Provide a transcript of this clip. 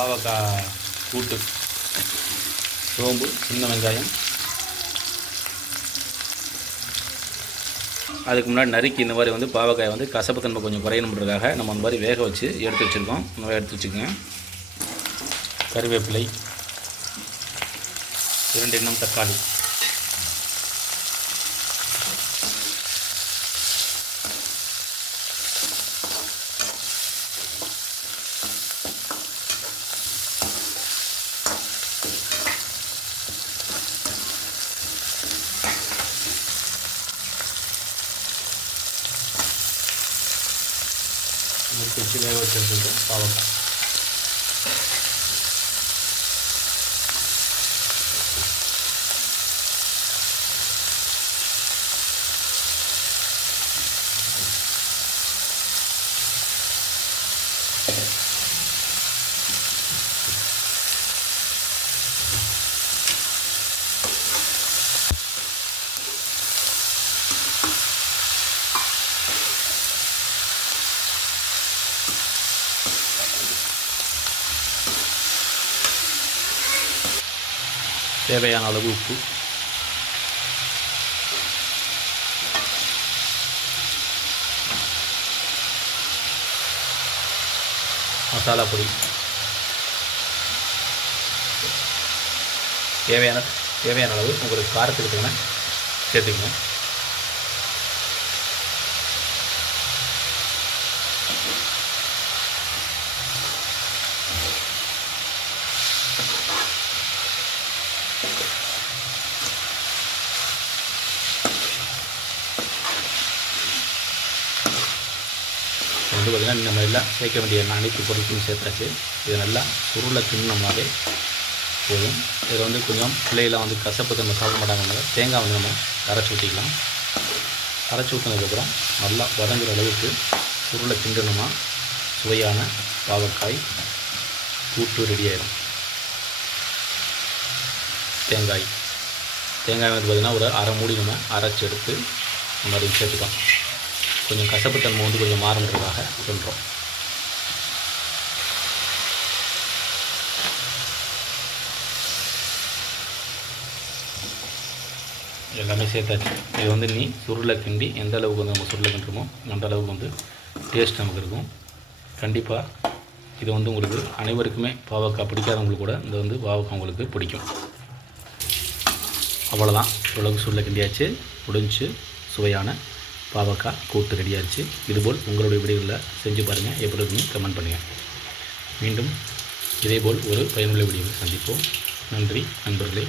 பாவக்காய் கூட்டு. சோம்பு சின்ன வெங்காயம். அதுக்கு முன்னாடி நறுக்கி இந்த மாதிரி வந்து பாவக்காய் வந்து கசப்பு தன்மை கொஞ்சம் குறையணுன்றதுக்காக நம்ம அந்த மாதிரி வேக வச்சு எடுத்து வச்சுருக்கோம். இந்த மாதிரி எடுத்து வச்சுக்கோங்க. கருவேப்பிலை இரண்டு எண்ணம் தக்காளி. мүкүнчл да салып தேவையான அளவு உப்பு. மசாலா பொடி. தேவையான தேவையான அளவு உங்களுக்கு காரத்துக்கு தக்கன சேர்த்துக்கணும். இப்போ வந்து பார்த்திங்கன்னா நம்ம எல்லாம் சேர்க்க வேண்டிய அனைத்து பொருட்களும் சேர்த்தாச்சு. இது நல்லா சுருளை தின்னோம்னாவே போதும். இதில் வந்து கொஞ்சம் பிள்ளைகளாம் வந்து கசப்பு தன்மை சாப்பிட மாட்டாங்க தேங்காய் வந்து நம்ம அரைச்சி ஊற்றிக்கலாம் அரைச்சி ஊற்றினதுக்கப்புறம் நல்லா வதங்குற அளவுக்கு சுருளை திண்டணுமா சுவையான பாவக்காய் கூட்டு ரெடி ஆயிடும் தேங்காய். தேங்காய் வந்து பார்த்திங்கன்னா ஒரு அரை மூடி நம்ம அரைச்சி எடுத்து இந்த மாதிரி சேர்த்துக்கலாம். கொஞ்சம் கசப்புத்தன்மை வந்து கொஞ்சம் மாறுன்றதாக சொல்கிறோம் எல்லாமே சேர்த்தாச்சு. இது வந்து நீ சுருளை கிண்டி எந்த அளவுக்கு வந்து நம்ம சுருளை கிண்டுமோ அந்த அளவுக்கு வந்து டேஸ்ட் நமக்கு இருக்கும். கண்டிப்பாக இது வந்து உங்களுக்கு அனைவருக்குமே பாவக்காய் பிடிக்காதவங்களுக்கு கூட இந்த வந்து பாவக்காய் உங்களுக்கு பிடிக்கும். அவ்வளோதான் இவ்வளவு சுருளை கிண்டியாச்சு. முடிஞ்சு சுவையான பாவக்காய் கூட்டு ரெடியாகிடுச்சு இதுபோல் உங்களுடைய வீடியோவில் செஞ்சு பாருங்கள் எப்படி இருக்குன்னு கமெண்ட் பண்ணுங்கள் மீண்டும் இதேபோல் ஒரு பயனுள்ள வீடியோவில் சந்திப்போம். நன்றி நண்பர்களே.